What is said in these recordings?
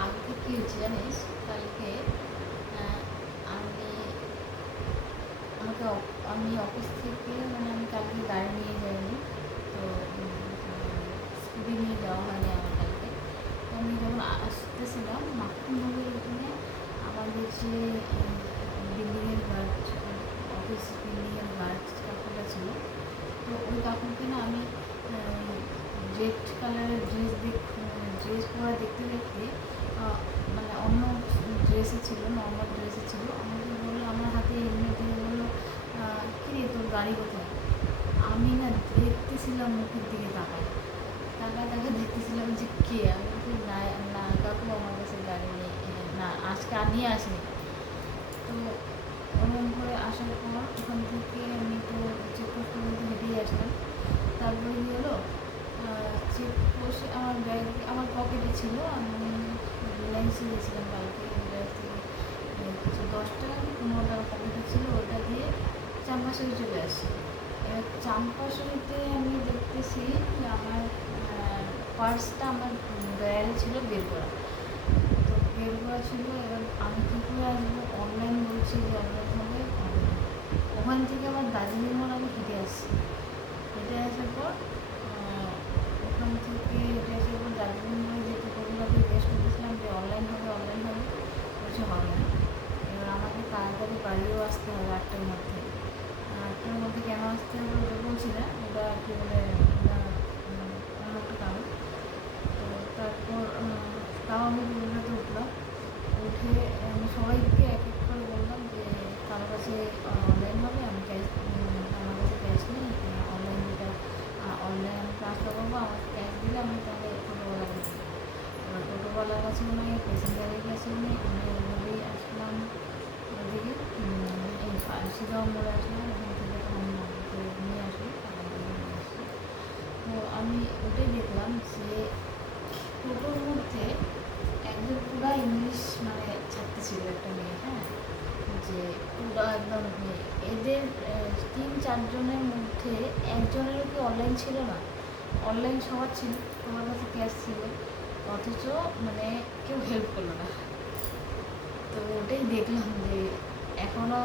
কালকে কী হয়েছে জানিস? কালকে আমি আমাকে আমি অফিস থেকে আমি কালকে গাড়ি নিয়ে যাইনি, তো স্কুটি নিয়ে যাওয়া হয়নি আমার কালকে। তো আমি যখন আসতেছিলাম মাখননগরের ওখানে আমাদের যে বিল্ডিংয়ের গার্ড, অফিস বিল্ডিংয়ের গার্ড কাকুটা ছিল, তো ওই কাকুকে না আমি রেড কালারের ড্রেস পরা দেখতে দেখতে অন্য ড্রেসে ছিল, নর্মাল ড্রেসে ছিল। আমাকে বললো, আমার হাতে হেলমেট দিয়ে বললো, কী রে তোর গাড়ি কোথায়? আমি না দেখতেছিলাম মুখের দিকে তাকায় দেখতেছিলাম যে কে। আমি বলছি না না কাকু, আমার কাছে গাড়ি নেই, না আজকে আর নিয়ে আসিনি। তো ওরকম করে আসার পর ওখান থেকে আমি তো চেকপোস্ট পর্যন্ত হেঁটেই আসলাম। তারপরে কী হলো, চেকপোস্টে আমার ব্যাগ আমার পকেটে ছিল। আমি রিলায়েন্সে গেছিলাম কালকে, রিলায়েন্স থেকে কিছু 10 টাকা কি 15 টাকা পকেটে ছিল, ওটা দিয়ে চাম্পাশাড়ি চলে আসি। এবার চাম্পাশাড়িতে আমি দেখতেছি যে আমার পার্সটা আমার ব্যাগে ছিল বের করা, তো বের করা ছিল। এবার আমি কী করে আসবো, অনলাইন বলছি যে অনলাইন হবে, ওখান থেকে আবার দার্জিলিং মোড় আমি হেঁটে আসছি। হেঁটে আসার পর ওখান থেকে হেঁটে আসার পর দার্জিলিং মোড়ে যে টোটোগুলোকে জিজ্ঞেস করতেছিলাম যে অনলাইন হবে বলছে হবে না। এবার আমাকে তাড়াতাড়ি বাড়িও আসতে হবে 8টার মধ্যে। 8টার মধ্যে কেন আসতে হবে ওটা বলছি না, ওটা কী বলে অন্য একটা কারণ। তো তারপর তাও আমি টোটোটাতে উঠলাম। উঠে আমি সবাইকে এক এক করে বললাম যে কারোর কাছে অনলাইন হবে, আমার কাছে ক্যাশ নেই, অনলাইন যেটা অনলাইন আমি ট্রান্সফার করবো, আমাকে ক্যাশ দিলে আমি তাহলে টোটোওয়ালাকে দেবো। এবার টোটোওয়ালার কাছেও নেই, প্যাসেঞ্জারের কাছেও নেই। আমি ওইভাবেই আসলাম ওইদিকে, এই শিলং মোড়ে আসলাম। ওখান থেকে তো আমি নিয়ে আসি, নিয়ে আসছি। তো আমি ওটাই দেখলাম যে টোটোর মধ্যে একদম পুরা ইংলিশ ছাড়তেছিল একটা মেয়ে, হ্যাঁ, যে পুরা একদম এদের 3-4 জনের মধ্যে একজনেরও কি অনলাইন ছিল না? অনলাইন সবার ছিল, তোমার কাছে ক্যাশ ছিল, অথচ কেউ হেল্প করলো না। তো ওটাই দেখলাম যে এখনও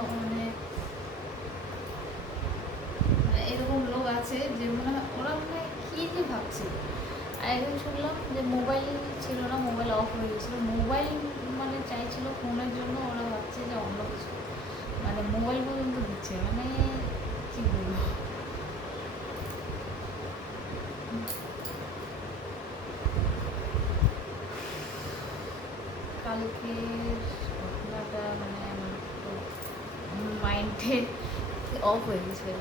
এরকম লোক আছে যে ওরা কী যে ভাবছে। আর একদিন শুনলাম যে মোবাইল ছিল না, মোবাইল অফ হয়ে গেছিলো। মোবাইল চাইছিল ফোনের জন্য, ওরা ভাবছে যে অন্য কিছু, মোবাইল পর্যন্ত দিচ্ছে, কী বলবো। কালকের ঘটনাটা আমার তো মাইন্ডে অফ হয়ে গেছিলো।